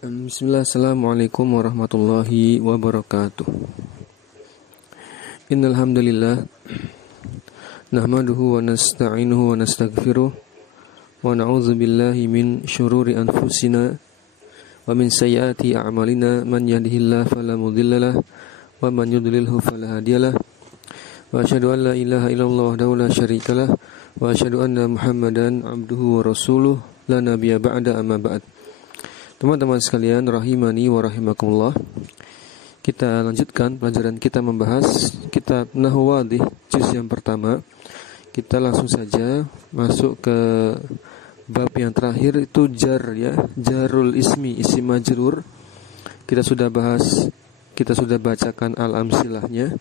Bismillah, assalamualaikum warahmatullahi wabarakatuh. Innal hamdalillah nahmaduhu wa nasta'inuhu wa nastaghfiruh wa na'udzu billahi min syururi anfusina wa min sayyiati a'malina. Man yahdihillahu fala mudhillalah wa man yudlilhu fala hadiyalah. Wa asyhadu an la ilaha illallah wahdahu la syarikalah wa asyhadu anna Muhammadan abduhu wa rasuluh la nabiyya ba'da, amma ba'd. Teman-teman sekalian, rahimani wa rahimakumullah. Kita lanjutkan pelajaran kita membahas kitab Nahwu Wadhih juz yang pertama. Kita langsung saja masuk ke bab yang terakhir, itu jar ya, jarul ismi, isim majrur. Kita sudah bahas, kita sudah bacakan al-amsilahnya.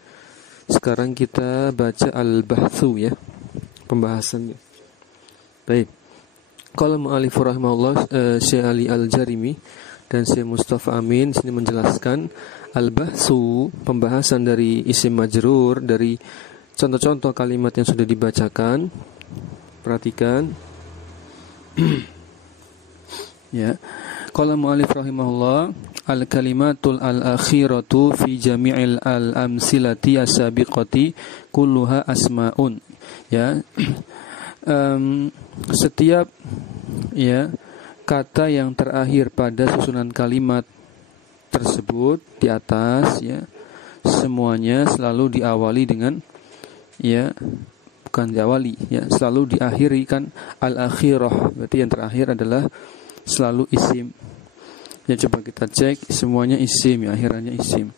Sekarang kita baca al-bahthu ya, pembahasannya. Baik. Qala mu'allif rahimahullah, Syekh Ali Al-Jarimi dan Syekh Mustafa Amin sini menjelaskan al-bahtsu, pembahasan dari isim majrur, dari contoh-contoh kalimat yang sudah dibacakan. Perhatikan. Ya. Qala mu'allif rahimahullah, al-kalimatul al-akhiratu fi jami'il al-amsilati as-sabiqati kulluha asma'un. Ya. Setiap ya kata yang terakhir pada susunan kalimat tersebut di atas ya, semuanya selalu diawali dengan ya, bukan diawali ya, selalu diakhiri kan al-akhirah, berarti yang terakhir adalah selalu isim. Ya, coba kita cek, semuanya isim ya, akhirannya isim.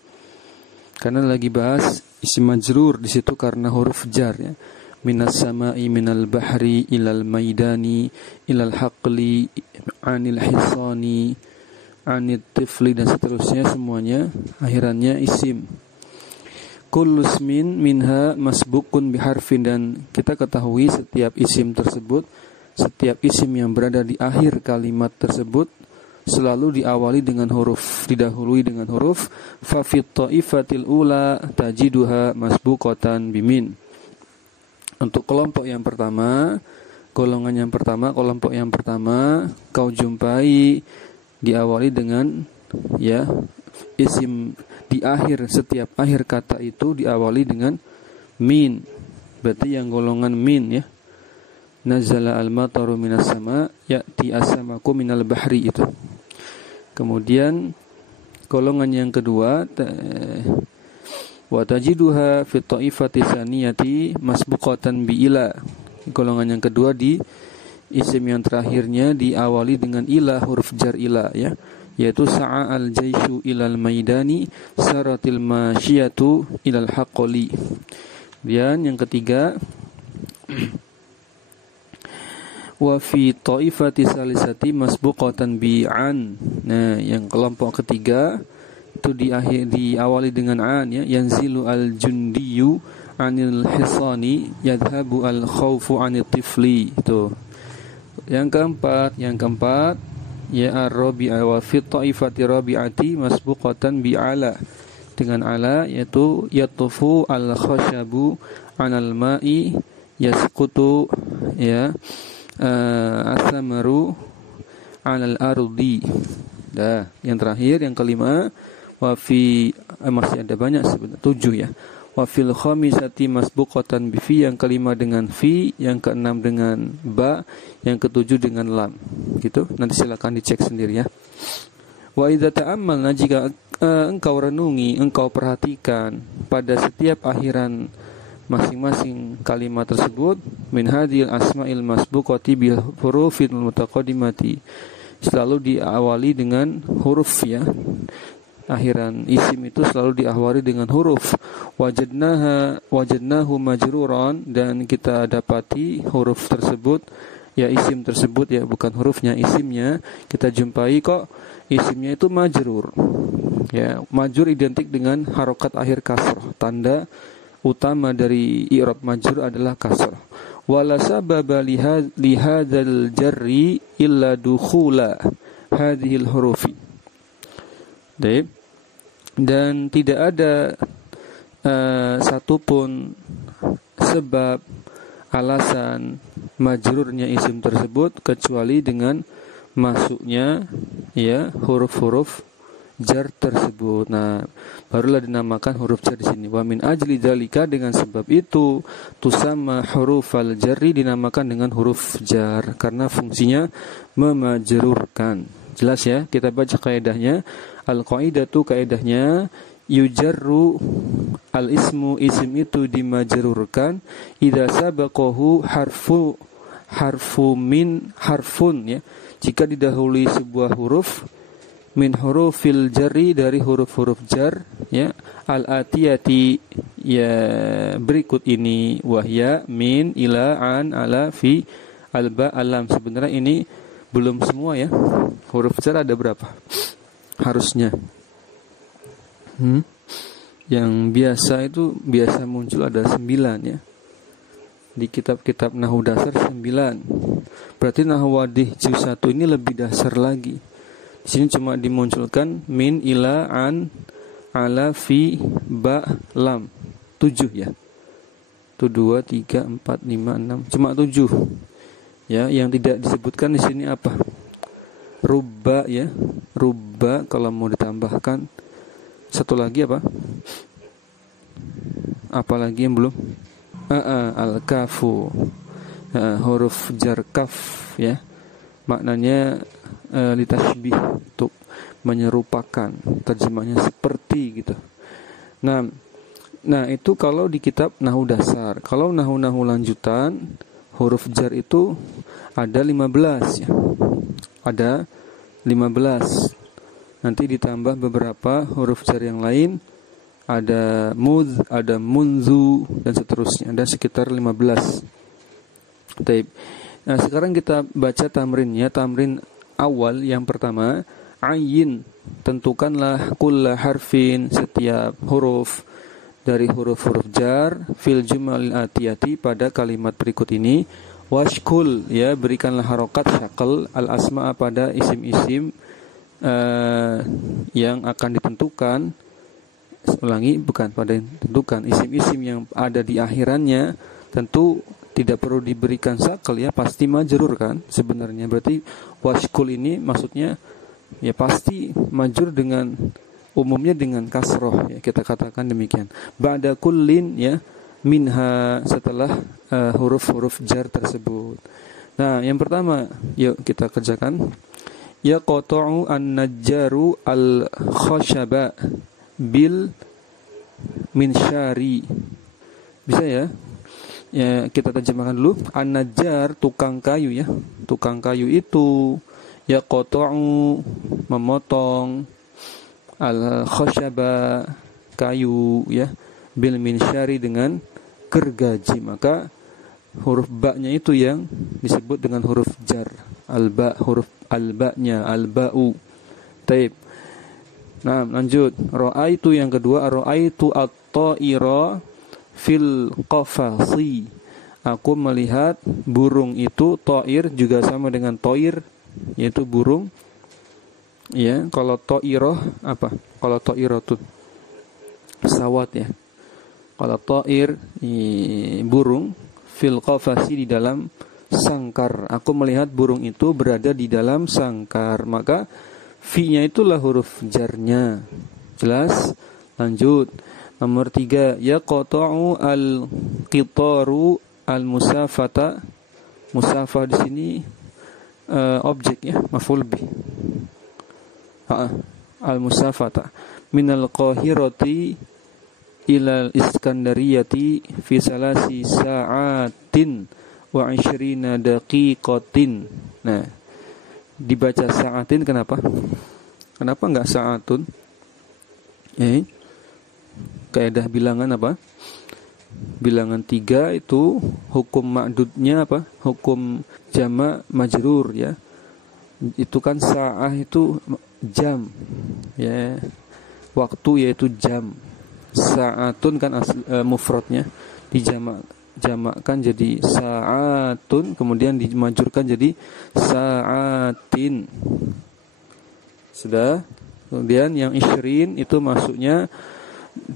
Karena lagi bahas isim majrur di situ karena huruf jar ya. Minas sama'i minal bahri ilal maidani ilal haqli anil hisani anit tifli dan seterusnya, semuanya akhirannya isim. Kullu ismin minha masbukun biharfin, dan kita ketahui setiap isim tersebut, setiap isim yang berada di akhir kalimat tersebut selalu diawali dengan huruf, didahului dengan huruf. Fa fit taifatil ula tajiduha masbuqatan bimin. Untuk kelompok yang pertama, golongan yang pertama, kelompok yang pertama, kau jumpai diawali dengan ya isim, di akhir setiap akhir kata itu diawali dengan min. Berarti yang golongan min ya. Nazala al-mataru minas sama ya'ti as-samaku minal bahri, itu. Kemudian golongan yang kedua, wa tajiduha fi ta'ifati tsaniyati masbuqatan bi ila. Golongan yang kedua di isim yang terakhirnya diawali dengan ila, huruf jar ila ya, yaitu sa'a al-jaishu ilal maidani saratil masyiyatu ilal haqqali. Dan yang ketiga, wa fi ta'ifati salisati masbuqatan bi an. Nah, yang kelompok ketiga itu diawali dengan an ya, yanzilu al-jundiyu anil hisani yadhabu al-khawfu anil tifli, itu. Yang keempat ya ar-rabi'a wa fi ta'ifati rabi'ati masbuqatan bi ala, dengan ala, yaitu yatufu al-khashabu anal ma'i yasqutu ya asamaru alal ardi. Dah, yang terakhir, yang kelima, wa fi masih ada banyak sebenarnya, 7 ya. Wa fil khamisati masbuqatan bi fi, yang kelima dengan fi, yang keenam dengan ba, yang ketujuh dengan lam. Gitu. Nanti silakan dicek sendiri ya. Wa idza ta'ammalna, jika engkau renungi, engkau perhatikan pada setiap akhiran masing-masing kalimat tersebut, min hadhil asma'il masbuqati bil hurufil mutaqaddimati, selalu diawali dengan huruf ya. Akhiran isim itu selalu diawali dengan huruf. Wajadnahu majruran, dan kita dapati huruf tersebut ya, isim tersebut ya, bukan hurufnya, isimnya kita jumpai kok isimnya itu majrur. Ya, majrur identik dengan harokat akhir kasrah. Tanda utama dari i'rab majrur adalah kasrah. Wala sababa lihadzal jarri illa dukhula hadhil hurufi. Dan tidak ada satupun sebab, alasan majrurnya isim tersebut kecuali dengan masuknya ya huruf-huruf jar tersebut. Nah, barulah dinamakan huruf jar di sini. Wa min ajli dzalika, dengan sebab itu tusamma hurufal jarri, dinamakan dengan huruf jar karena fungsinya memajrurkan. Jelas ya? Kita baca kaidahnya. Al-qaidatu, kaidahnya yujarru al-ismu, isim itu dimajrurkan idza sabaqahu harfun ya, jika didahului sebuah huruf min hurufil jarri, dari huruf-huruf jar ya, al-atiyati ya berikut ini, wahya min, ila, an, ala, fi, alba, alam. Sebenarnya ini belum semua ya. Huruf jar ada berapa harusnya? Yang biasa itu biasa muncul ada 9 ya. Di kitab-kitab nahwu dasar 9. Berarti nahwu wadih juz 1 ini lebih dasar lagi. Di sini cuma dimunculkan min, ila, an, ala, fi, ba, lam. 7 ya. 1 2 3 4 5 6, cuma 7. Ya, yang tidak disebutkan di sini apa? Rubba ya. Rubba kalau mau ditambahkan. Satu lagi apa? Apalagi yang belum? Al-kafu. Huruf jar kaf ya. Maknanya litasybih, untuk menyerupakan, terjemahnya seperti gitu. Nah itu kalau di kitab nahwu dasar. Kalau nahwu lanjutan, huruf jar itu ada 15 ya. Ada 15. Nanti ditambah beberapa huruf jar yang lain, ada mudz, ada munzu, dan seterusnya. Ada sekitar 15. Taib. Nah, sekarang kita baca tamrinnya. Tamrin awal yang pertama, ayin, tentukanlah kulla harfin, setiap huruf dari huruf-huruf jar, fil jumalil atiyati, pada kalimat berikut ini. Washkul, ya, berikanlah harokat syakal al asma, pada isim-isim yang akan ditentukan. Ulangi, bukan pada yang ditentukan, isim-isim yang ada di akhirannya tentu tidak perlu diberikan syakal ya, pasti majrur kan sebenarnya. Berarti washkul ini maksudnya ya pasti majrur, dengan umumnya dengan kasroh ya, kita katakan demikian. Ba'da kullin ya, minha, setelah huruf-huruf jar tersebut. Nah, yang pertama yuk kita kerjakan. Ya qata'u an-najjaru al-khashaba bil minsyari. Bisa ya? Ya, kita terjemahkan dulu. An-najjar, tukang kayu ya. Tukang kayu itu ya qata'u, memotong, al-khashaba, kayu ya, bil minsyari, dengan gergaji. Maka huruf ba-nya itu yang disebut dengan huruf jar. Al-ba, huruf al-ba-nya, al-ba'u. Taib. Nah, lanjut. Ra'aitu yang kedua, ra'aitu at-ta'ira fil qafasi. Aku melihat burung itu, ta'ir juga sama dengan toir, yaitu burung. Ya, kalau ta'irah apa? Kalau ta'irah itu pesawat ya. Kalau ta'ir burung, fil qafasi, di dalam sangkar. Aku melihat burung itu berada di dalam sangkar. Maka fi-nya itulah huruf jarnya. Jelas? Lanjut. Nomor 3, ya qata'u al-qitaru al-musafata. Musafah di sini objek ya, maf'ul bih. Al-musafata minal qahirati ilal iskandariyati fi salasi sa'atin wa 20 daqiqatin. Nah, dibaca sa'atin kenapa? Kenapa enggak sa'atun? Kaidah bilangan apa? Bilangan 3 itu hukum ma'dudnya apa? Hukum jama' majrur ya. Itu kan sa'ah itu jam ya. Waktu yaitu jam. Sa'atun kan mufradnya, dijamakkan jadi sa'atun, kemudian dimajurkan jadi sa'atin. Sudah. Kemudian yang 20 itu masuknya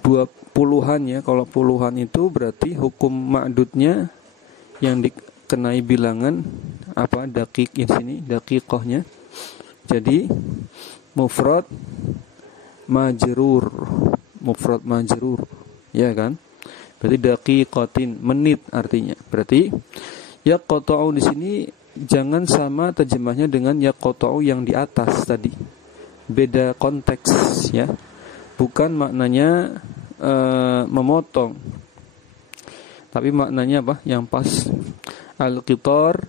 20-an ya. Kalau puluhan itu berarti hukum ma'dudnya yang dikenai bilangan apa? Daqiq di sini, daqiqahnya. jadi mufrad majrur. Mufrad majrur, ya kan? Berarti daqiqatin, menit artinya. Berarti yaqta'u di sini jangan sama terjemahnya dengan yaqta'u yang di atas tadi. Beda konteks ya. Bukan maknanya memotong. Tapi maknanya apa? Yang pas. Al-qitar,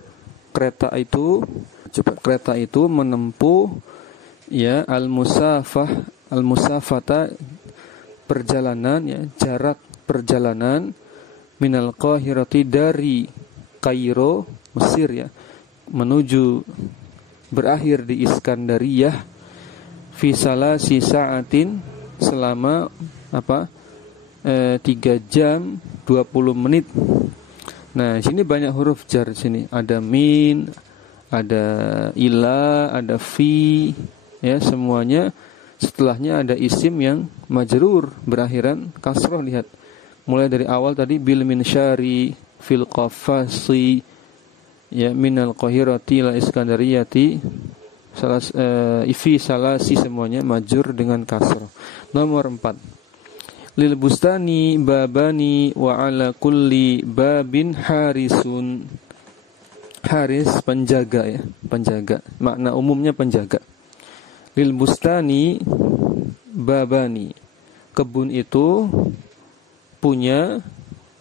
kereta itu menempuh ya al-musafata perjalanan ya, jarak perjalanan minal Qahirati dari Kairo, Mesir ya, menuju berakhir di Iskandariyah fi salasi sa'atin selama 3 jam 20 menit. Nah, sini banyak huruf jar sini. Ada min, ada ila, ada fi ya, semuanya setelahnya ada isim yang majrur berakhiran kasrah. Lihat, mulai dari awal tadi bil minsyari fil qafasi ya, minal qahirati la iskandariyati fi salasi, semuanya majrur dengan kasrah. Nomor 4, lil bustani babani wa ala kulli babin harisun. Haris penjaga ya, penjaga. Makna umumnya penjaga. Lil bustani babani, kebun itu punya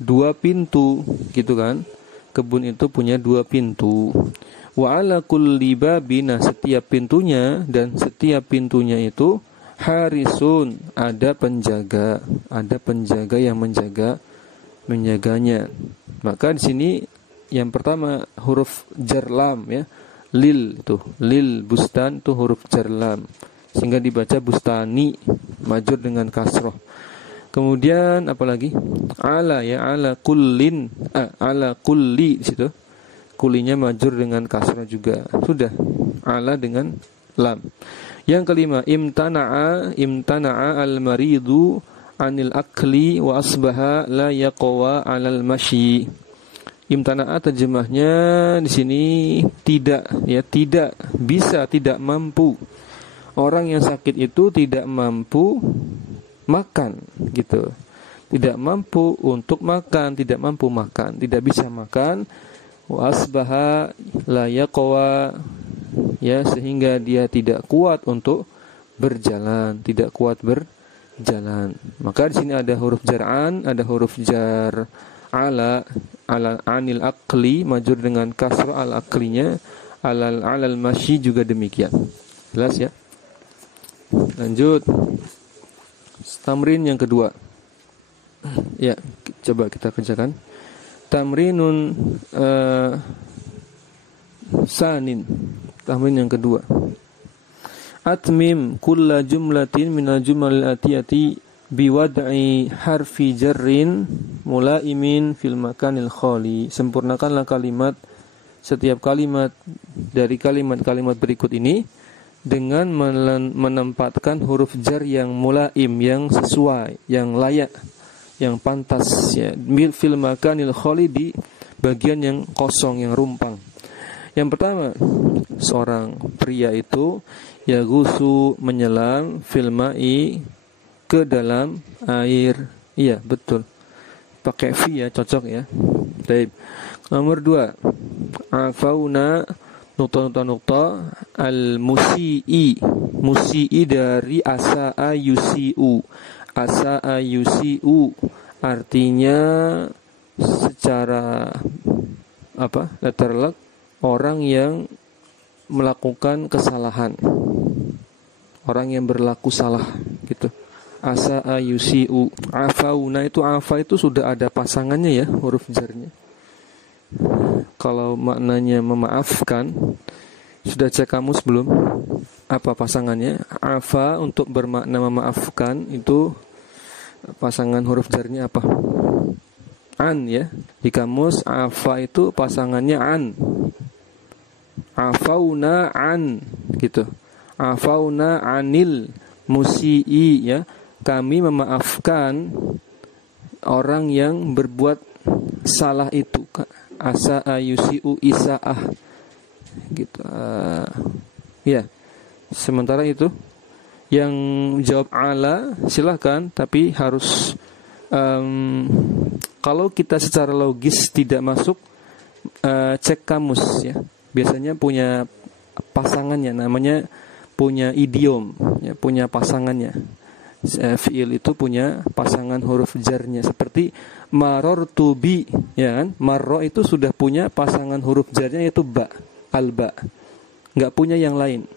2 pintu, gitu kan? Kebun itu punya 2 pintu. Wa ala kulli babina, setiap pintunya, dan setiap pintunya itu harisun, ada penjaga yang menjaganya. Maka di sini yang pertama huruf jar lam ya. Lil bustan itu huruf jar lam, sehingga dibaca bustani majrur dengan kasroh. Kemudian apalagi ala ya, ala kullin, ala kulli, di situ kulinya majrur dengan kasroh juga. Sudah, ala dengan lam. Yang kelima, imtana'a al-maridu anil akli wa asbaha la yaqwa 'alal masyi. Imtana'a terjemahnya di sini tidak ya, tidak bisa, tidak mampu. Orang yang sakit itu tidak mampu makan gitu. Tidak mampu untuk makan, tidak mampu makan, tidak bisa makan. Wa asbaha la yaqwa ya, sehingga dia tidak kuat untuk berjalan, tidak kuat berjalan. Maka di sini ada huruf jar'an, ada huruf jar ala anil akli majrur dengan kasrah al aklinya, alal masyi juga demikian. Jelas ya? Lanjut. Tamrin yang kedua. Ya, coba kita kerjakan. Tamrinun sanin. Tamrin yang kedua. Atmim kulla jumlatin minal jumalil atiyati biwad'i harfi jarrin mulaimin fil makanil khali. Sempurnakanlah kalimat, setiap kalimat dari kalimat-kalimat berikut ini dengan menempatkan huruf jar yang mulaim, yang sesuai, yang layak, yang pantas ya, fil makanil khali, di bagian yang kosong, yang rumpang. Yang pertama, seorang pria itu yagusu, menyelam, fil ma'i, ke dalam air. Iya, betul. Pakai fi ya, cocok ya. Baik. Nomor 2, afauna nukta al-musi'i. Musi'i dari asa'a yusi'u. Asa'a yusi'u artinya secara letterlek, orang yang melakukan kesalahan, orang yang berlaku salah gitu. Asa'a yusi'u. Afauna itu, afa itu sudah ada pasangannya ya, huruf jarnya. Kalau maknanya memaafkan, sudah cek kamus belum? Apa pasangannya? Afa untuk bermakna memaafkan itu pasangan huruf jarnya apa? An ya. Di kamus afa itu pasangannya an. Afauna an gitu. Afauna anil musi'i ya. Kami memaafkan orang yang berbuat salah itu. Asa'a yusi'u isa'ah gitu. Ya. Sementara itu yang jawab ala silahkan, tapi harus kalau kita secara logis tidak masuk, cek kamus ya. Biasanya punya pasangannya, namanya punya idiom ya, punya pasangannya. Fi'il itu punya pasangan huruf jarnya, seperti marartu bi, ya kan? Marra itu sudah punya pasangan huruf jarnya yaitu ba, al-ba. Enggak punya yang lain.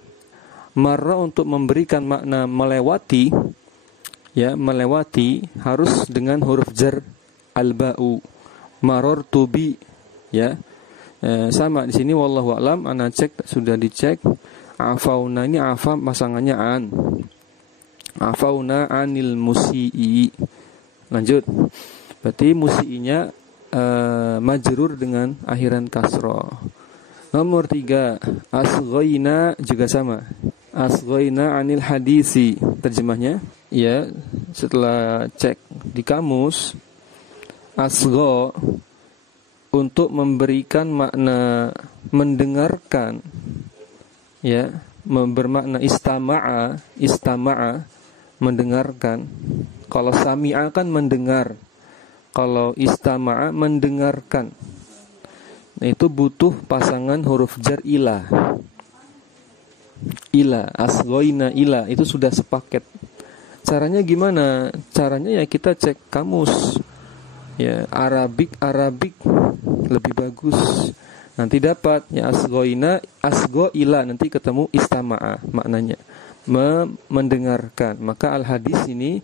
Marra untuk memberikan makna melewati, ya, melewati harus dengan huruf jar al-ba'u. Marartu bi, ya. Sama di sini wallahu a'lam, ana cek, sudah dicek. Afauna ini afa pasangannya an. Afauna anil musii. Lanjut. Berarti musiinya majrur dengan akhiran kasra. Nomor 3, asghaina juga sama. Asghaina anil hadisi. Terjemahnya, ya, setelah cek di kamus, asgha untuk memberikan makna mendengarkan, ya, bermakna istama'a mendengarkan. Kalau sami'a kan mendengar, kalau istama'a mendengarkan. Nah, itu butuh pasangan huruf jar ila. Ila, asghaina ila, itu sudah sepaket. Caranya gimana? Caranya ya kita cek kamus. Ya, Arabik lebih bagus. Nanti dapat ya asghaina, asghaila, nanti ketemu istama'a maknanya. Mendengarkan. Maka al-hadis ini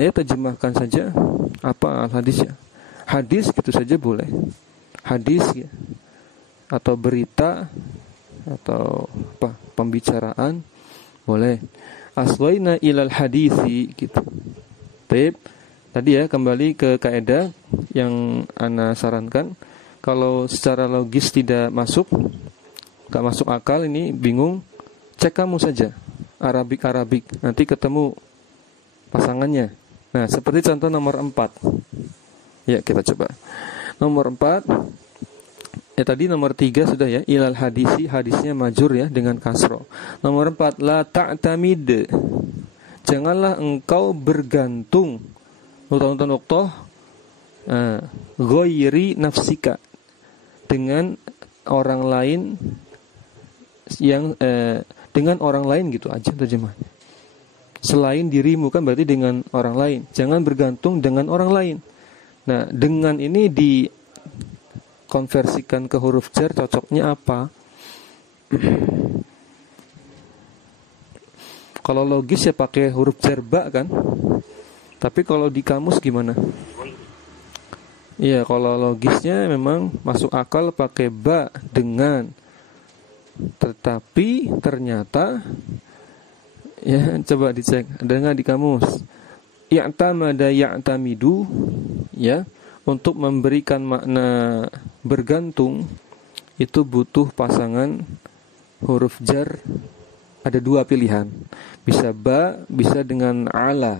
ya terjemahkan saja apa al-hadis ya. Hadis gitu saja boleh. Hadis ya. Atau berita atau apa, pembicaraan boleh. Asghaina ilal hadisi gitu. Baik. Tadi ya, kembali ke kaidah yang ana sarankan. Kalau secara logis tidak masuk, gak masuk akal, ini bingung, cek kamu saja Arabik, nanti ketemu pasangannya. Nah, seperti contoh nomor 4. Ya, kita coba. Nomor 4. Ya, tadi nomor 3 sudah ya, ilal hadisi, hadisnya majur ya dengan kasro. Nomor 4, la ta'tamid. Janganlah engkau bergantung nuktoh ghairi nafsika, dengan orang lain yang dengan orang lain gitu aja terjemahnya. Selain dirimu kan berarti dengan orang lain. Jangan bergantung dengan orang lain. Nah, dengan ini dikonversikan ke huruf jar, cocoknya apa? Kalau logis ya pakai huruf jar ba kan. Tapi kalau di kamus gimana? Iya, kalau logisnya memang masuk akal pakai ba dengan. Tetapi ternyata ya, coba dicek ada nggak di kamus? Ya'tamada ya'tamidu, ya, untuk memberikan makna bergantung itu butuh pasangan huruf jar. Ada 2 pilihan. Bisa ba, bisa dengan ala.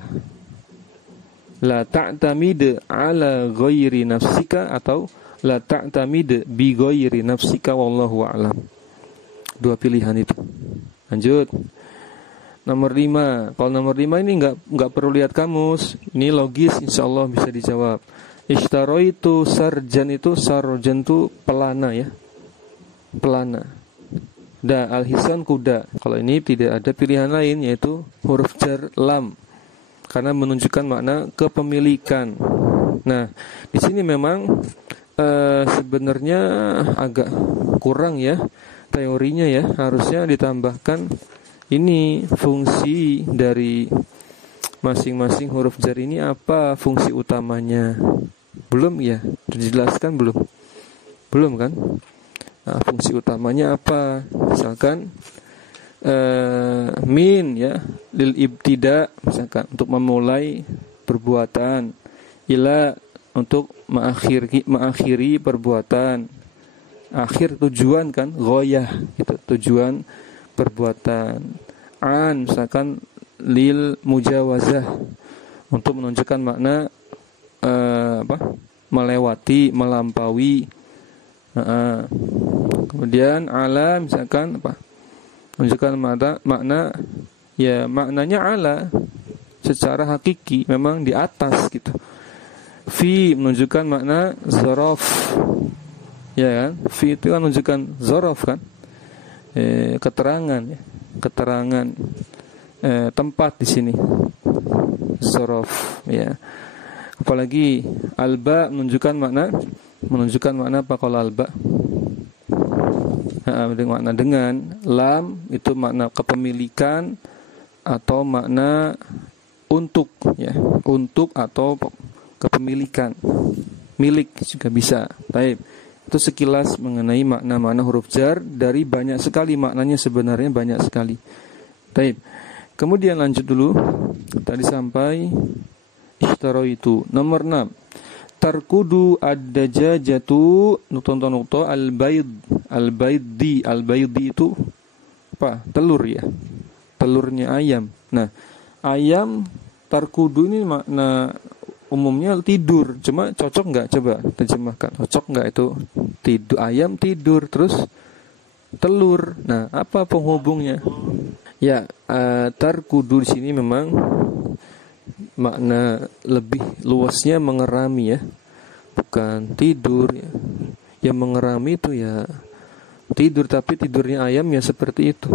La ta'tamid ala ghairi nafsika atau la ta'tamid bi ghairi nafsika wallahu a'lam. 2 pilihan itu. Lanjut. Nomor 5. Kalau nomor 5 ini enggak perlu lihat kamus. Ini logis, insyaallah bisa dijawab. Ishtaraitu sarjan, itu sarjan itu pelana ya. Pelana. Da al-hisan kuda. Kalau ini tidak ada pilihan lain, yaitu huruf jar lam, karena menunjukkan makna kepemilikan. Nah, di sini memang sebenarnya agak kurang ya teorinya ya. Harusnya ditambahkan ini fungsi dari masing-masing huruf jar ini, apa fungsi utamanya. Belum ya, dijelaskan belum? Belum kan? Nah, fungsi utamanya apa? Misalkan min ya, lil ibtida, misalkan untuk memulai perbuatan, ila untuk mengakhiri perbuatan, akhir tujuan kan, ghoyah gitu, tujuan perbuatan. An misalkan lil mujawazah, untuk menunjukkan makna melewati, melampaui. Kemudian ala misalkan menunjukkan makna ya, maknanya ala secara hakiki memang di atas gitu. Fi menunjukkan makna zaraf, ya kan? Fi itu kan menunjukkan zaraf kan, keterangan ya, keterangan tempat di sini zaraf ya. Apalagi alba menunjukkan makna apa kalau alba? Dengan makna dengan, lam itu makna kepemilikan atau makna untuk ya, untuk atau kepemilikan, milik juga bisa. Baik, itu sekilas mengenai makna-makna huruf jar dari banyak sekali maknanya, sebenarnya banyak sekali. Baik, kemudian lanjut dulu. Tadi sampai ishtaraitu. Nomor 6. Tarkudu ad-dajajatu nukta al-bayd. Al-baydi itu apa? Telur ya. Telurnya ayam. Nah, ayam tarkudu ini makna umumnya tidur. Cuma cocok enggak? Coba terjemahkan. Cocok enggak itu tidur, ayam tidur terus telur. Nah, apa penghubungnya? Ya, tarkudu di sini memang makna lebih luasnya mengerami ya, bukan tidur ya. Yang mengerami itu ya tidur, tapi tidurnya ayam ya seperti itu.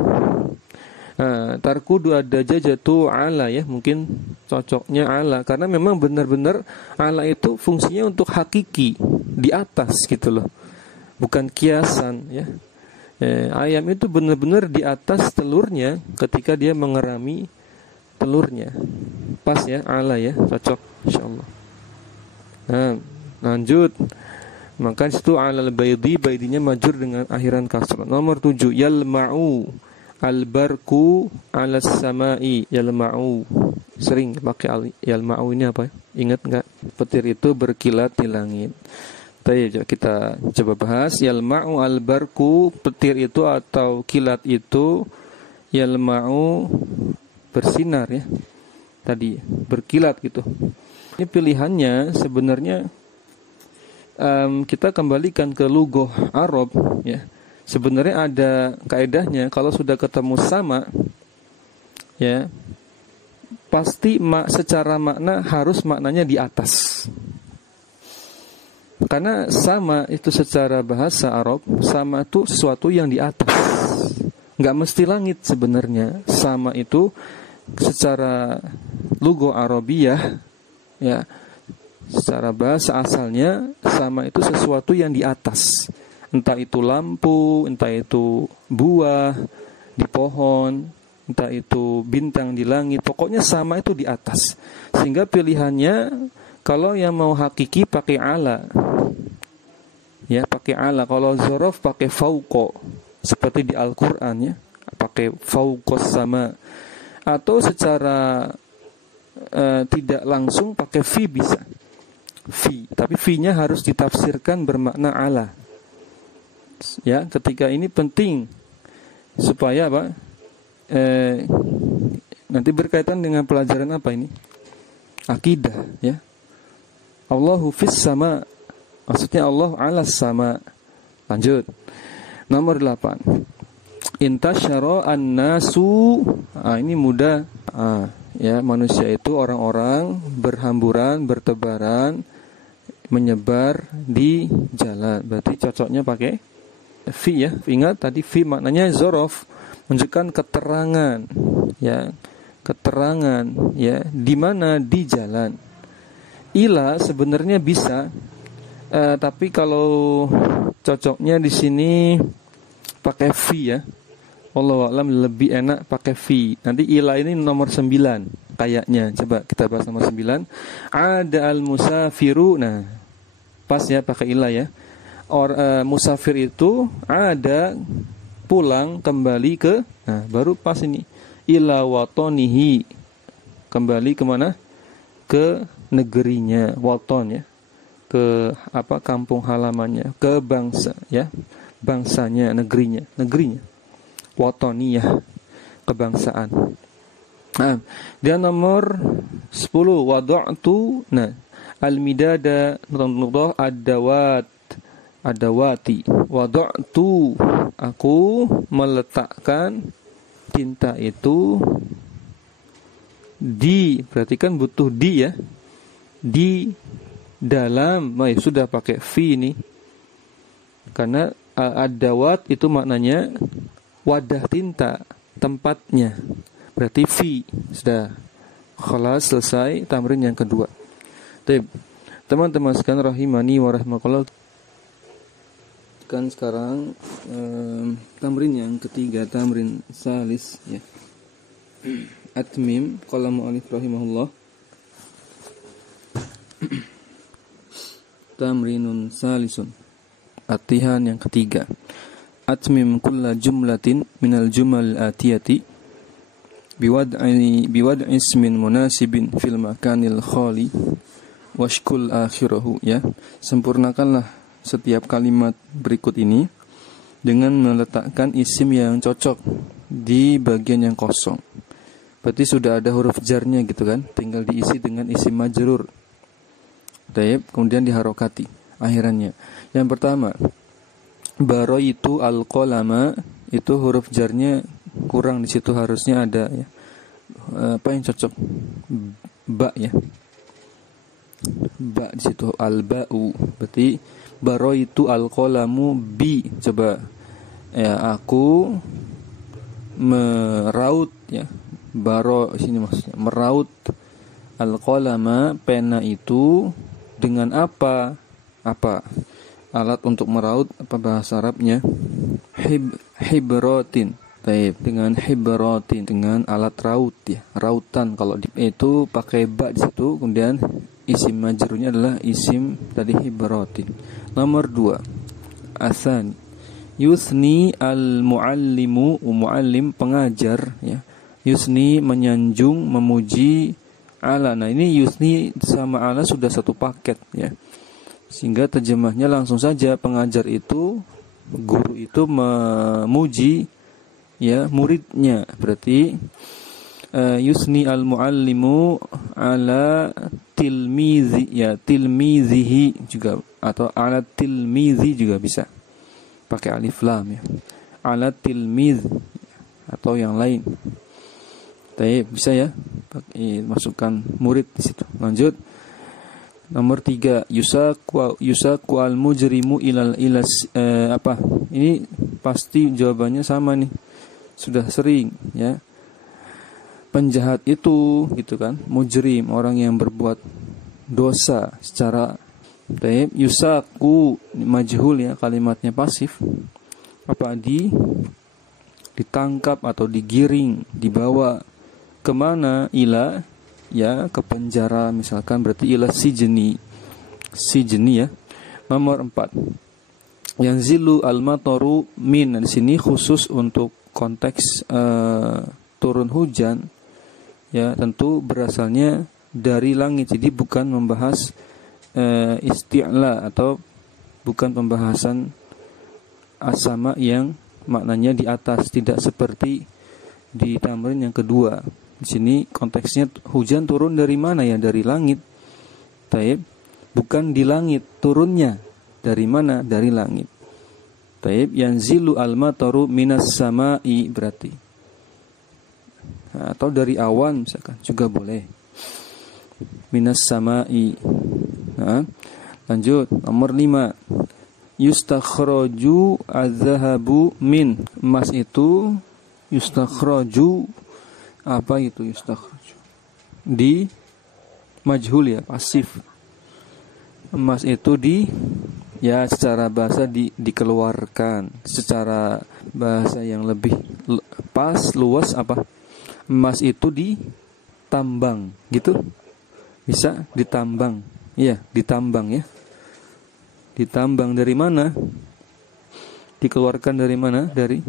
Tarkudu ad-dajajatu ala ya, mungkin cocoknya ala karena memang benar-benar ala itu fungsinya untuk hakiki, di atas gitu loh, bukan kiasan ya. Ayam itu benar-benar di atas telurnya ketika dia mengerami telurnya. Pas ya, ala ya, cocok insyaallah. Nah, lanjut. Maka situ alal baydi, baydinya majrur dengan akhiran kasrah. Nomor 7, yalma'u albarku alas samai. Yalma'u sering pakai yalma'u ini apa? Ingat enggak? Petir itu berkilat di langit. Baik, kita coba bahas. Yalma'u albarku, petir itu atau kilat itu, yalma'u bersinar ya. Tadi berkilat gitu. Ini pilihannya sebenarnya kita kembalikan ke lughah Arab ya. Sebenarnya ada kaedahnya, kalau sudah ketemu sama ya, pasti secara makna harus maknanya di atas. Karena sama itu secara bahasa Arab, sama itu sesuatu yang di atas. Enggak mesti langit sebenarnya. Sama itu secara lughah Arabiyah ya, secara bahasa asalnya sama itu sesuatu yang di atas. Entah itu lampu, entah itu buah di pohon, entah itu bintang di langit, pokoknya sama itu di atas. Sehingga pilihannya kalau yang mau hakiki pakai ala. Ya, pakai ala. Kalau zorof pakai fauqo seperti di Al-Qur'an ya, pakai fauqos sama. Atau secara tidak langsung pakai fi bisa. Fi, tapi fi-nya harus ditafsirkan bermakna ala. Ya, ketika ini penting supaya apa? Nanti berkaitan dengan pelajaran apa ini? Akidah, ya. Allahu fis sama, maksudnya Allah alas sama. Lanjut. Nomor 8. Intasyara an-nasu. Ini mudah. Ya, manusia itu orang-orang berhamburan, bertebaran, menyebar di jalan. Berarti cocoknya pakai fi ya. Ingat tadi fi maknanya zorof, menunjukkan keterangan ya, keterangan ya, di mana di jalan. Ila sebenarnya bisa, tapi kalau cocoknya di sini pakai fi ya. Wallahu a'lam, lebih enak pakai fi. Nanti ila ini nomor 9 kayaknya. Coba kita bahas nomor 9. Ada al-musafiru. Nah, pas ya pakai ila ya. Musafir itu ada pulang kembali ke, nah baru pas ini. Ila watonihi, kembali kemana? Ke negerinya, waton ya. Ke apa, kampung halamannya, ke bangsa ya. Bangsanya, negerinya. Watoniyah, kebangsaan. Nah, dia nomor 10, wada'tu. Nah, al-midada nutah adawati. Wada'tu, aku meletakkan tinta itu berarti kan butuh di ya. Di dalam, sudah pakai fi ini. Karena ad-dawat itu maknanya wadah tinta, tempatnya. Berarti fi, sudah. Khalas, selesai tamrin yang kedua. Teman-teman sekalian rahimani wa rahimakumullah. Kan sekarang tamrin yang ketiga, tamrin salis ya. Atmim qala mu'allif rahimahullah. Tamrinun salisun. Latihan yang ketiga. Atmim kulla jumlatin minal jumal atiyati biwad'i ismin munasibin fil makanil khali washkul akhirahu ya. Sempurnakanlah setiap kalimat berikut ini dengan meletakkan isim yang cocok di bagian yang kosong. Berarti sudah ada huruf jarnya gitu kan, tinggal diisi dengan isim majrur. Kemudian diharokati akhirannya. Yang pertama, baraitu al-qalama, itu huruf jarnya kurang di situ, harusnya ada ya. Apa yang cocok? Ba ya. Ba di situ, al-ba'u. Berarti baraitu al-qalamu bi. Coba ya, aku meraut ya. Baro sini maksudnya meraut al-qalama, pena itu dengan apa? Apa? Alat untuk meraut, apa bahasa Arabnya? Hibratin. Dengan hibratin, dengan alat raut ya. Rautan kalau itu pakai ba di situ, kemudian isim majrurnya adalah isim tadi hibratin. Nomor 2. Asan. Yusni al-muallimu, muallim pengajar ya. Yusni menyanjung, memuji ala. Nah, ini yusni sama ala sudah satu paket ya. Sehingga terjemahnya langsung saja, pengajar itu, guru itu memuji ya muridnya. Berarti yusni al-muallimu ala tilmizi ya, tilmizihi juga, atau ala tilmizi juga bisa. Pakai alif lam ya. Ala tilmiz atau yang lain. Bisa ya, masukkan murid di situ. Lanjut. Nomor 3, yusaku al-mujrimu ilas apa? Ini pasti jawabannya sama nih. Sudah sering ya. Penjahat itu gitu kan, mujrim, orang yang berbuat dosa secara yusaku majhul ya, kalimatnya pasif. Apa? Ditangkap atau digiring, dibawa kemana? Ila ya, ke penjara misalkan, berarti ila sijni ya. Nomor 4, yanzilu al-mataru min. Nah, di sini khusus untuk konteks turun hujan ya, tentu berasalnya dari langit, jadi bukan membahas isti'la atau bukan pembahasan as-sama yang maknanya di atas, tidak seperti di tamrin yang kedua. Di sini konteksnya hujan turun dari mana ya? Dari langit. Bukan di langit, turunnya dari mana? Dari langit. Yanzilu al-mataru minas sama'i berarti. Atau dari awan misalkan juga boleh. Minas sama'i. Nah, lanjut nomor 5. Yustakhraju az-zahabu min. Emas itu yustakhraju. Apa itu yustakhraju? Di majhul ya, pasif. Emas itu ya secara bahasa dikeluarkan. Secara bahasa yang lebih pas, luas apa? Emas itu ditambang gitu. Bisa ditambang. Iya, ditambang ya. Ditambang dari mana? Dikeluarkan dari mana? Dari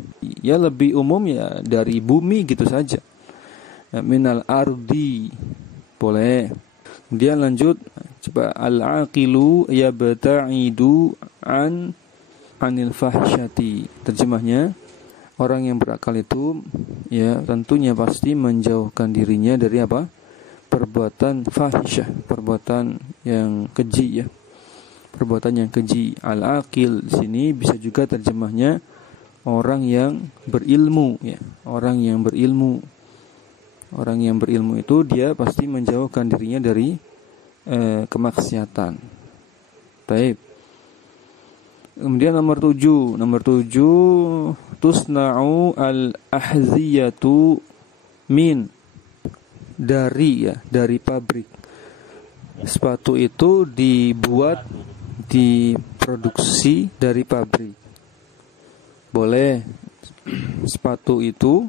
ya lebih umum ya dari bumi gitu saja. Minal ardi boleh. Kemudian lanjut, coba al-aqilu yabta'idu anil fahsyati. Terjemahnya, orang yang berakal itu ya tentunya pasti menjauhkan dirinya dari apa? Perbuatan fahisyah, perbuatan yang keji ya. Perbuatan yang keji. Al-aqil di sini bisa juga terjemahnya orang yang berilmu ya, orang yang berilmu. Orang yang berilmu itu dia pasti menjauhkan dirinya dari kemaksiatan. Baik. Kemudian nomor 7 tusna'u al-ahziyatu min, dari pabrik. Sepatu itu diproduksi dari pabrik. Boleh sepatu itu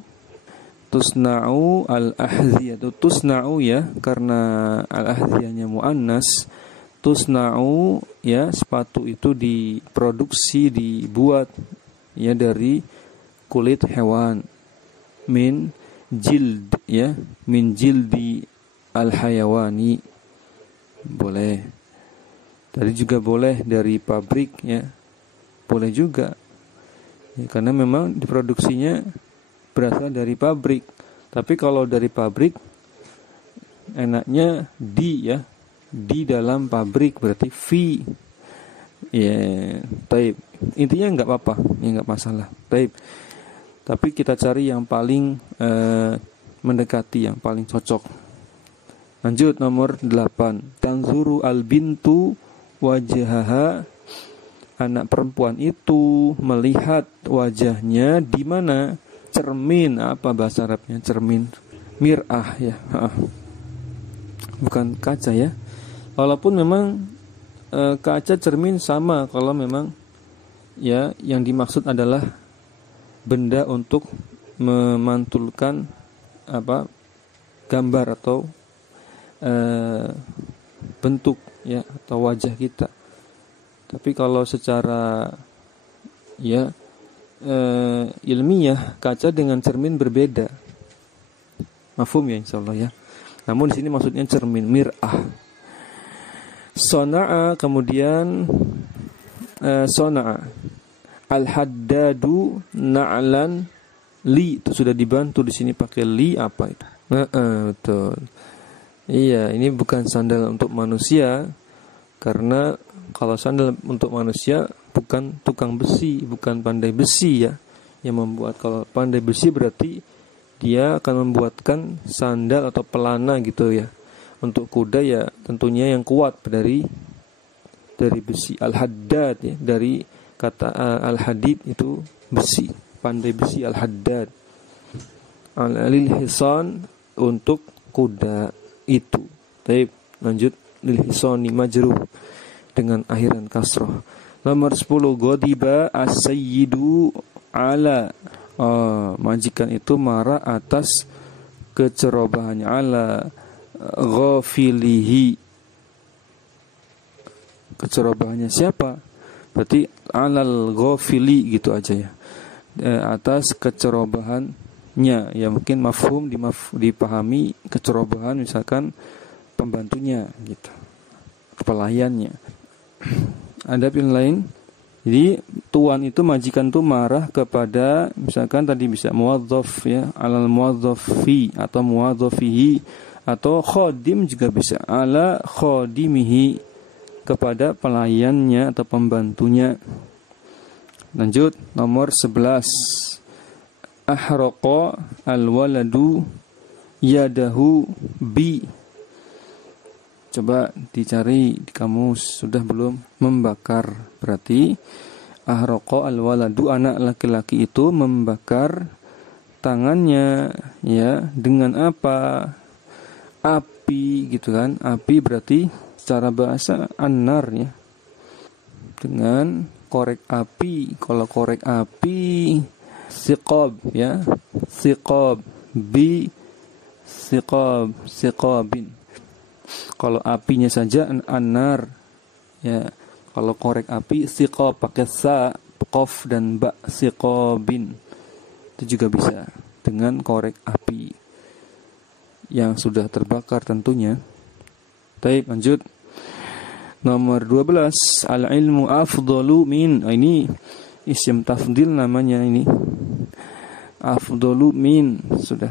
tusna'u al-ahziyatu, tusna'u ya karena al-ahziyahnya muannas, tusna'u ya sepatu itu diproduksi, dibuat ya dari kulit hewan, min jild ya, min jildi al-hayawani. Boleh. Tadi juga boleh dari pabrik ya. Boleh juga. Ya, karena memang diproduksinya berasal dari pabrik. Tapi kalau dari pabrik enaknya di dalam pabrik, berarti fi. Ya, taib. Intinya enggak apa-apa, ya enggak masalah. Taib. Tapi kita cari yang paling mendekati, yang paling cocok. Lanjut nomor 8. Tanzuru al-bintu wajhaha, anak perempuan itu melihat wajahnya di mana? Cermin. Apa bahasa Arabnya cermin? Mir'ah ya. Bukan kaca ya. Walaupun memang kaca cermin sama, kalau memang ya yang dimaksud adalah benda untuk memantulkan gambar atau bentuk ya atau wajah kita. Tapi kalau secara ya ilmiah, kaca dengan cermin berbeda. Mafhum ya insyaallah ya. Namun di sini maksudnya cermin, mir'ah. Sona'a, kemudian sona'a al-haddadu na'lan li, itu sudah dibantu di sini pakai li, apa itu? Betul. Iya, ini bukan sandal untuk manusia, karena kalau sandal untuk manusia bukan tukang besi, bukan pandai besi ya yang membuat. Kalau pandai besi berarti dia akan membuatkan sandal atau pelana gitu ya. Untuk kuda ya tentunya yang kuat dari besi. Al-haddad ya, dari kata al-hadid itu besi, pandai besi, al-haddad. Al-lil hisan untuk kuda itu. Baik, lanjut. Lil hisani majruh dengan akhiran kasrah. Nomor 10, ghadiba as-sayyidu ala, majikan itu marah atas kecerobohannya, ala ghafilihi, kecerobohannya siapa? Berarti alal ghafili gitu aja ya, atas kecerobohannya ya, mungkin mafhum dipahami kecerobohan misalkan pembantunya gitu, pelayannya. Ada yang lain. Jadi tuan itu, majikan itu marah kepada, misalkan tadi bisa muwadzaf ya, alal muwadzafi atau muwadzafihi, atau khodim juga bisa, ala khodimihi, kepada pelayannya atau pembantunya. Lanjut nomor 11. Ahraqa al-waladu yadahu bi. Coba dicari di kamus, sudah belum? Membakar. Berarti ahraqa al-waladu, anak laki-laki itu membakar tangannya ya, dengan apa? Api gitu kan. Api berarti secara bahasa an-nar ya, dengan korek api. Kalau korek api siqab ya, siqab bi siqabin. Kalau apinya saja an-nar ya. Kalau korek api siqab pakai sa, qaf dan ba, siqabin. Itu juga bisa dengan korek api yang sudah terbakar tentunya. Baik, lanjut. Nomor 12, al-ilmu afdalu min. Ini isim tafdil namanya ini. Afdalu min, sudah.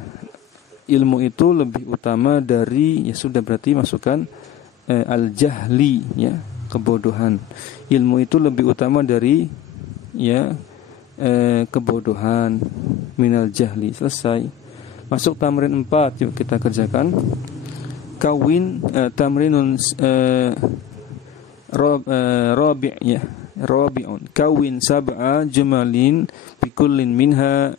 Ilmu itu lebih utama dari, ya sudah berarti masukkan al-jahli ya, kebodohan. Ilmu itu lebih utama dari ya kebodohan, minal jahli. Selesai. Masuk tamrin 4, yuk kita kerjakan. Kawin tamrinun rabi' ya. Rabi'un. Kawin sab'a jumalin bikullin minha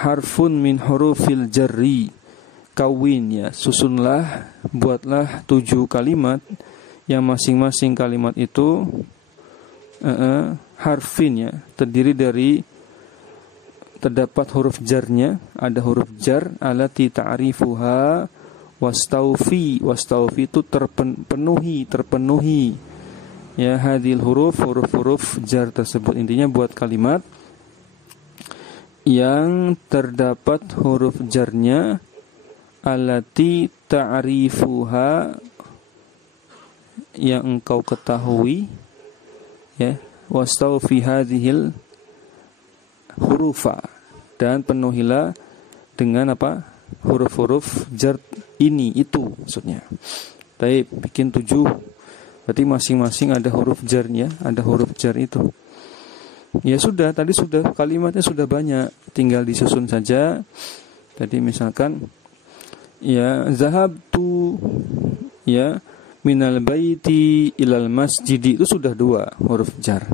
harfun min hurufil jarri. Kawin ya, susunlah, buatlah 7 kalimat yang masing-masing kalimat itu harfin ya, terdiri dari terdapat huruf jarnya, ada huruf jar alati ta'rifuha wastaufi itu terpenuhi ya, hadil huruf jar tersebut. Intinya buat kalimat yang terdapat huruf jarnya alati ta'rifuha yang engkau ketahui ya, wastaufi hadhil hurufa, dan penuhilah dengan apa? Huruf-huruf jar ini, itu maksudnya. Baik, bikin 7. Berarti masing-masing ada huruf jarnya, ada huruf jar itu. Ya sudah, tadi sudah, kalimatnya sudah banyak, tinggal disusun saja. Tadi misalkan ya, zahabtu ya minal baiti ilal masjidi, itu sudah 2 huruf jar.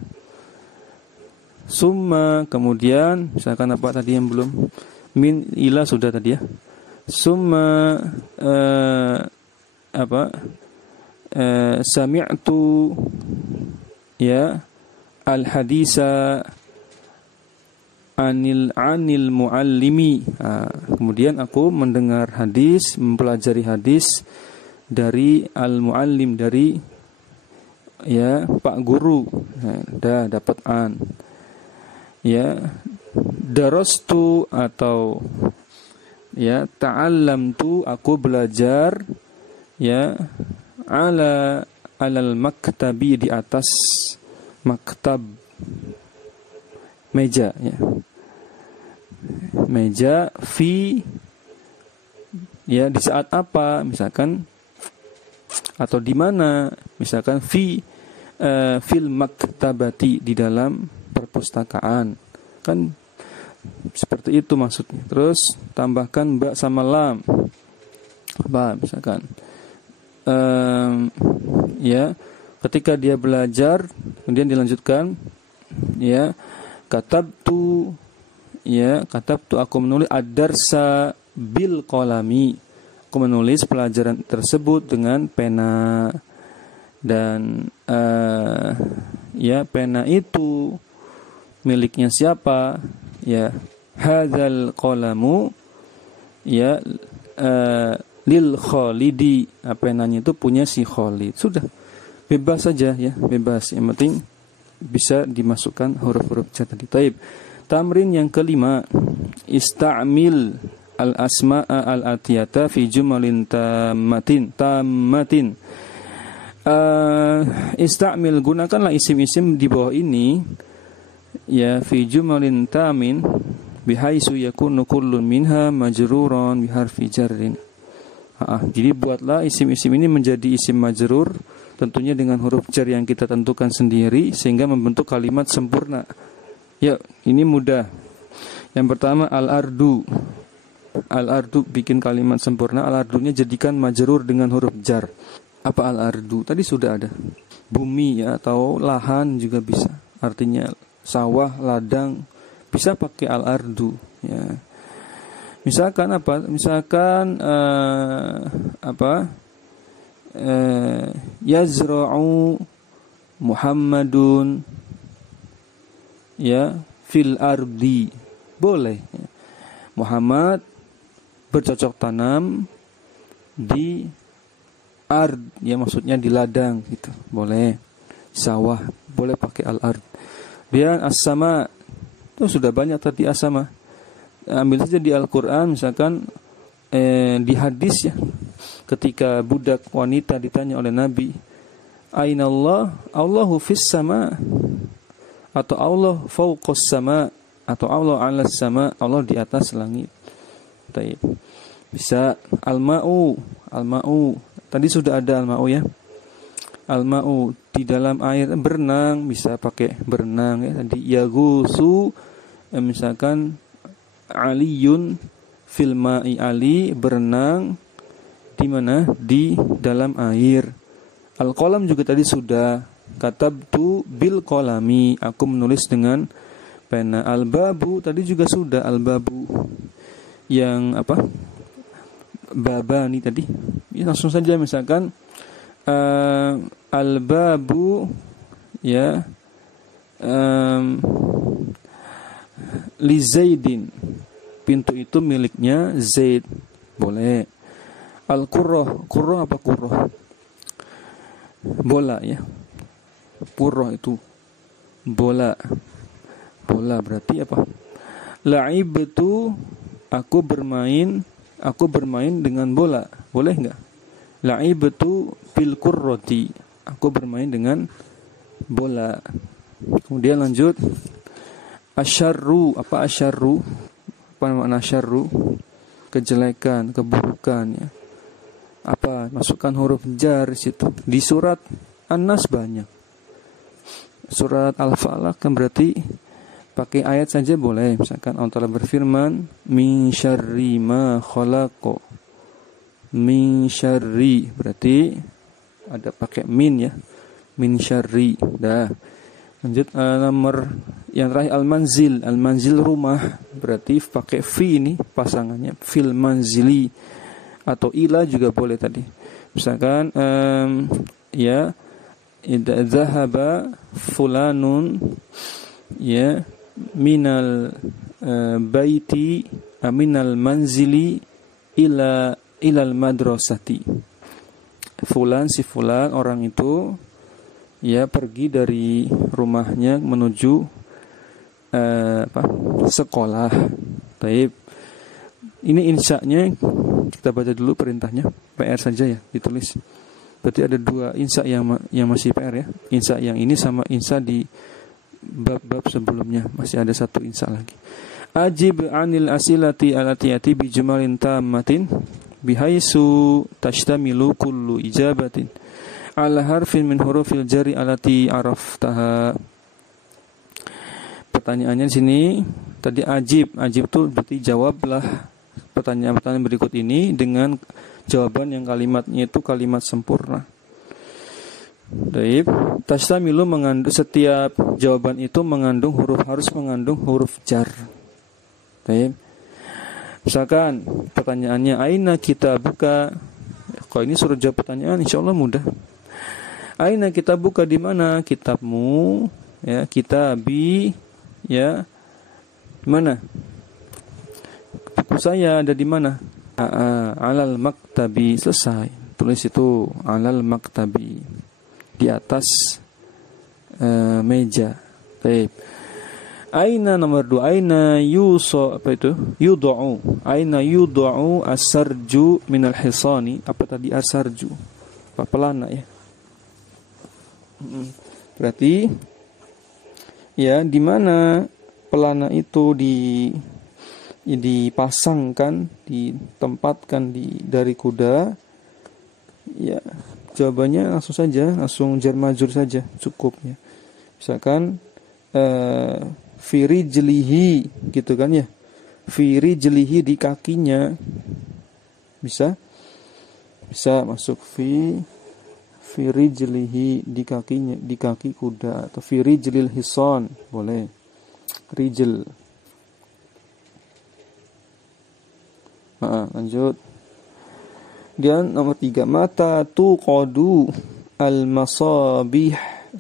Summa, kemudian misalkan apa tadi yang belum, min ila sudah tadi ya. Summa sami'tu ya al hadisa anil muallimi. Kemudian aku mendengar hadis, mempelajari hadis dari al muallim, dari ya pak guru. Dah dapat an. Ya, darastu atau ya ta'allamtu, aku belajar ya alal maktabi, di atas maktab, meja ya. Meja fi ya, di saat apa misalkan, atau di mana misalkan fil maktabati, di dalam perpustakaan, kan seperti itu maksudnya. Terus tambahkan ba sama lam, ba misalkan ya, ketika dia belajar, kemudian dilanjutkan ya, katabtu aku menulis ad-darsa bil qalami, aku menulis pelajaran tersebut dengan pena, dan ya pena itu miliknya siapa ya, hadzal qalamu ya lil Khalidi, penanya itu punya si Khalid. Sudah, bebas saja ya, bebas, yang penting bisa dimasukkan huruf-huruf jar tadi. Taib. Tamrin yang kelima, ista'mil al asma'a al atiyata fi jumalin tammatin. Ista'mil, gunakanlah isim-isim di bawah ini ya, fi jumalin tamin bihaisu yakunu kullun minha majruran biharfi jarrin. Jadi buatlah isim-isim ini menjadi isim majrur, tentunya dengan huruf jar yang kita tentukan sendiri, sehingga membentuk kalimat sempurna. Ya, ini mudah. Yang pertama al-ardu. Al-ardu, bikin kalimat sempurna. Al-ardunya jadikan majrur dengan huruf jar. Apa al-ardu? Tadi sudah ada. Bumi ya, atau lahan juga bisa. Artinya sawah, ladang, bisa pakai al-ardu ya. Misalkan apa? Misalkan yazra'u Muhammadun ya fil ardi, boleh ya. Muhammad bercocok tanam di ard ya, maksudnya di ladang gitu, boleh. Sawah boleh pakai al-ard. Dia as-sama, itu sudah banyak tadi as-sama. Ambil saja di Al-Quran, misalkan di hadis ya, ketika budak wanita ditanya oleh Nabi, Aina Allah? Allahu fis sama, atau Allah fauqas sama, atau Allah alas sama, Allah di atas langit. Taib. Bisa al-ma'u. Tadi sudah ada al-ma'u ya. Al-ma'u di dalam air, berenang bisa pakai berenang ya tadi. Yaghusu misalkan Aliyun fil ma'i, Ali berenang di mana? Di dalam air. Al-qalam juga tadi sudah. Katabtu bil qalami, aku menulis dengan pena. Al-babu tadi juga sudah. Al-babu yang apa? Babani tadi. Ya, langsung saja misalkan al-babu ya li Zaidin, pintu itu miliknya Zaid, boleh. Al-qurrah, qurrah apa qurrah? Bola ya. Qurrah itu bola. Bola berarti apa? La'ibtu, aku bermain dengan bola. Boleh enggak? La'ibtu bil qurrati, aku bermain dengan bola. Kemudian lanjut. Asyarru, apa asyarru? Apa makna asyarru? Kejelekan, keburukan ya. Apa? Masukkan huruf jar di situ. Di surat An-Nas banyak. Surat Al-Falaq kan berarti pakai ayat saja boleh. Misalkan Allah Ta'ala berfirman, min syarri ma khalaqa. Min syarri berarti ada pakai min ya. Min syarri. Dah. Lanjut nomor yang terakhir al-manzil. Al-manzil rumah, berarti pakai fi ini pasangannya, fil manzili, atau ila juga boleh tadi. Misalkan ya idza dzahaba fulanun ya minal baiti minal manzili ilal madrasati. Fulan, si fulan, orang itu ya pergi dari rumahnya menuju sekolah. Baik. Ini insya-nya kita baca dulu perintahnya. PR saja ya ditulis. Berarti ada dua insya yang masih PR ya. Insya yang ini sama insya di bab-bab sebelumnya. Masih ada satu insya lagi. Ajib anil asilati alatiyati bi jumalin tammatin bihaisu tashtamilu kullu ijabatin ala harfin min hurufil jari alati araftaha. Pertanyaannya di sini tadi ajib itu berarti jawablah pertanyaan-pertanyaan berikut ini dengan jawaban yang kalimatnya itu kalimat sempurna. Baik, tashtamilu mengandung, setiap jawaban itu harus mengandung huruf jar. Baik. Misalkan pertanyaannya aina kitabuka. Kalau ini suruh jawab pertanyaan insyaallah mudah. Aina kitabuka, di mana kitabmu? Ya, kitabi ya. Di mana? Buku saya ada di mana? Alal maktabi, selesai. Tulis itu alal maktabi, di atas meja. Baik. Aina nomor 2, aina yud'u. Aina yud'u as-sarju minal hisani. Apa tadi as-sarju? Apa pelana ya? Berarti ya di mana pelana itu dipasangkan, ditempatkan dari kuda. Ya, jawabannya langsung saja, langsung jar majrur saja cukup ya. Misalkan fi rijlihi gitu kan ya. Fi rijlihi, di kakinya. Bisa masuk fi rijlihi, di kakinya, di kaki kuda, atau fi rijlil hisan boleh. Rijl. Lanjut. Dan nomor 3, mata tuqadu al-masabih.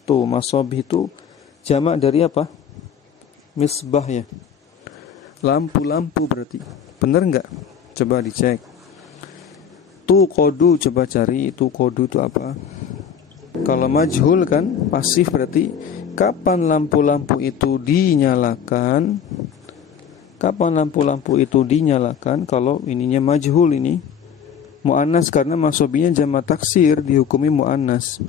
Tuh, masabih itu jamak dari apa? Misbah ya. Lampu-lampu berarti. Benar enggak? Coba dicek. Tuqadu, coba cari tuqadu itu apa? Kalau majhul kan pasif, berarti kapan lampu-lampu itu dinyalakan? Kapan lampu-lampu itu dinyalakan? Kalau ininya majhul, ini muannas karena masobinya jamak taksir, dihukumi muannas.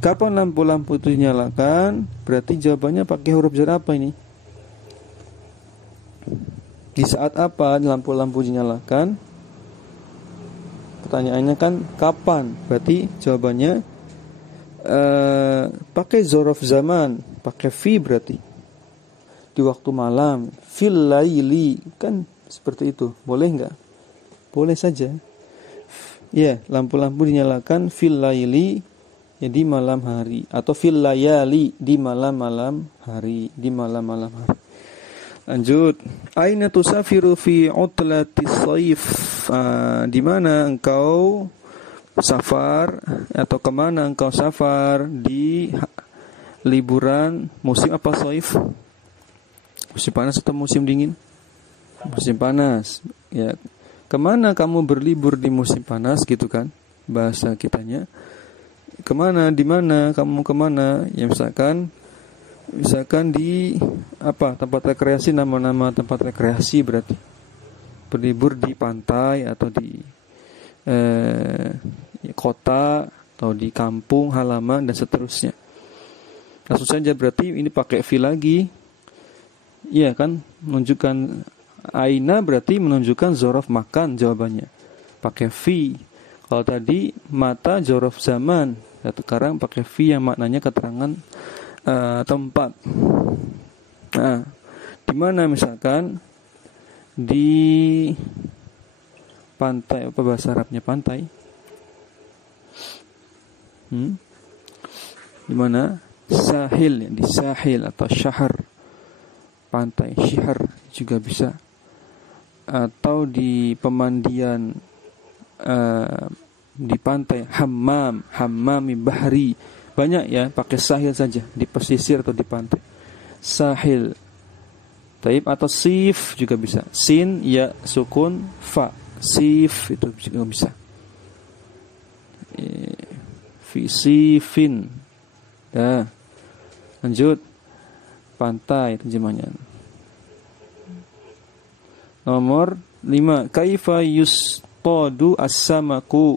Kapan lampu-lampu itu dinyalakan? Berarti jawabannya pakai huruf jar apa ini? Di saat apa lampu-lampu dinyalakan? Pertanyaannya kan kapan? Berarti jawabannya pakai zorof zaman, pakai fi berarti. Di waktu malam, fil laili, kan seperti itu. Boleh enggak? Boleh saja. Ya, lampu-lampu dinyalakan fil laili, ya di malam hari, atau fil layali, di malam-malam hari, di malam-malam hari. Lanjut. Aina tusafiru fi utlatis shaif? Di mana engkau safar, atau kemana engkau safar di liburan musim apa shaif? Musim panas atau musim dingin? Musim panas. Ya. Kemana kamu berlibur di musim panas gitu kan? Bahasa kitanya. Kemana, di mana, kamu kemana? Ya misalkan di apa, tempat rekreasi, nama-nama tempat rekreasi berarti. Berlibur di pantai atau di kota atau di kampung halaman dan seterusnya. Langsung saja berarti ini pakai fi lagi. Iya kan, menunjukkan aina berarti menunjukkan zorof makan jawabannya. Pakai fi. Kalau tadi mata zorof zaman, sekarang pakai fi yang maknanya keterangan tempat. Nah, di mana misalkan di pantai, apa bahasa Arabnya pantai? Di mana? Sahil, ya, di sahil atau syahar. Pantai, syihar juga bisa. Atau di pemandian di pantai, hammami bahri. Banyak ya, pakai sahil saja, di pesisir atau di pantai. Sahil. Taib atau sif juga bisa. Sin, ya, sukun, fa. Sif itu juga bisa. Fi sifin. Dah. Lanjut. Pantai terjemahnya. Nomor 5. Kaifa yustadu as-samaku?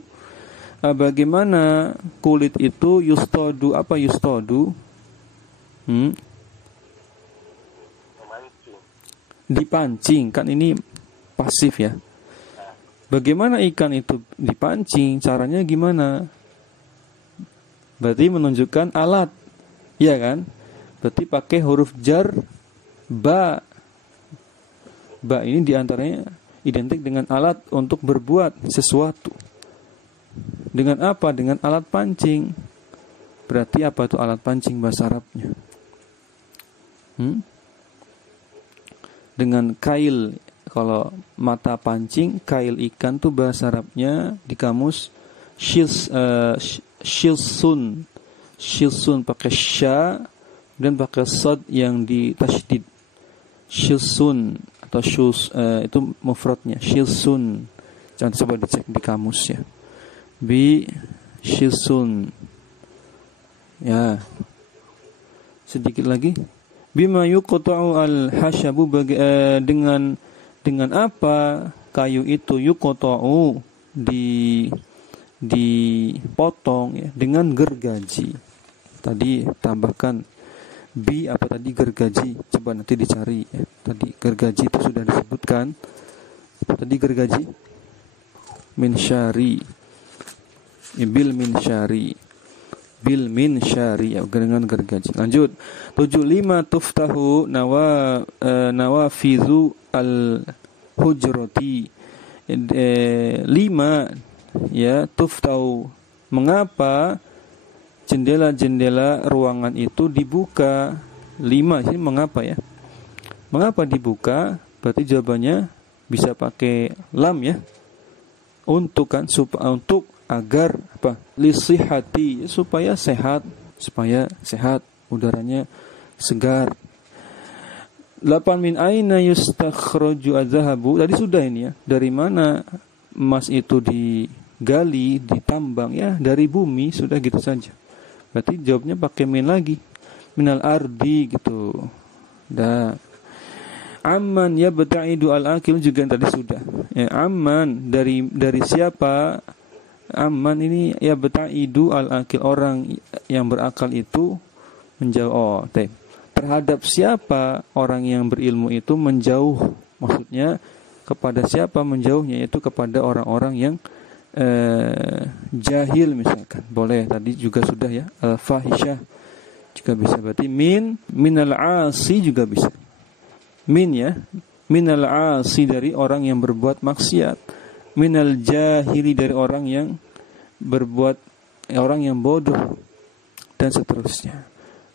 Bagaimana kulit itu yustadu? Apa yustadu? Dipancing. Kan ini pasif ya. Bagaimana ikan itu dipancing? Caranya gimana? Berarti menunjukkan alat. Iya kan? Berarti pakai huruf jar ba. Ba ini diantaranya identik dengan alat untuk berbuat sesuatu. Dengan apa? Dengan alat pancing. Berarti apa itu alat pancing bahasa Arabnya? Dengan kail. Kalau mata pancing, kail ikan tuh bahasa Arabnya di kamus shilsun. Shilsun pakai sya dan pakai sad yang ditasydid. Shilsun atau shus, itu mufradnya shilsun. Jangan coba dicek di kamus ya. Bi shilsun. Ya. Sedikit lagi. Bima yuqta'u al-hashabu, dengan apa kayu itu yuqta'u dipotong ya, dengan gergaji. Tadi tambahkan bi apa tadi, gergaji. Coba nanti dicari ya. Tadi gergaji itu sudah disebutkan. Apa tadi gergaji? Minsyari. Bil minsyari ya, dengan gergaji. Lanjut. 75 tuftahu nawafizu al-hujrati. 5 ya, tuftahu, mengapa jendela-jendela ruangan itu dibuka? 5 ini mengapa ya? Mengapa dibuka? Berarti jawabannya bisa pakai lam ya. Untuk kan, untuk, agar apa? Lisihati, supaya sehat, udaranya segar. 8 min aina yustakhraju adz-dzahabu. Tadi sudah ini ya. Dari mana emas itu digali, ditambang ya? Dari bumi, sudah gitu saja. Berarti jawabnya pakai min lagi. Minal ardi gitu. Dah. Amman yabta'idu al-akil juga tadi sudah. Ya, amman dari siapa? Amman ini yabta'idu al-akil, orang yang berakal itu menjauh. Terhadap siapa orang yang berilmu itu menjauh? Maksudnya kepada siapa menjauhnya? Yaitu kepada orang-orang yang jahil misalkan, boleh. Tadi juga sudah ya, al-fahisyah juga bisa. Berarti minal asi juga bisa. Min ya, minal asi dari orang yang berbuat maksiat, minal jahili dari orang yang berbuat, orang yang bodoh, dan seterusnya.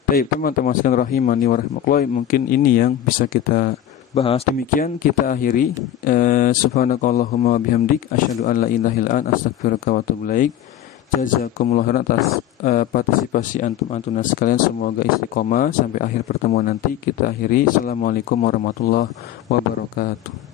Baik, teman-teman sekalian rahimani wa rahimakumullah, mungkin ini yang bisa kita bahas. Demikian kita akhiri. Subhanakallahumma bihamdik asyhadu an la ilaha illa anta astaghfiruka wa atubu ilaik. Jazakumullah khairan atas partisipasi antum-antuna sekalian, semoga istiqomah sampai akhir pertemuan nanti. Kita akhiri. Assalamualaikum warahmatullahi wabarakatuh.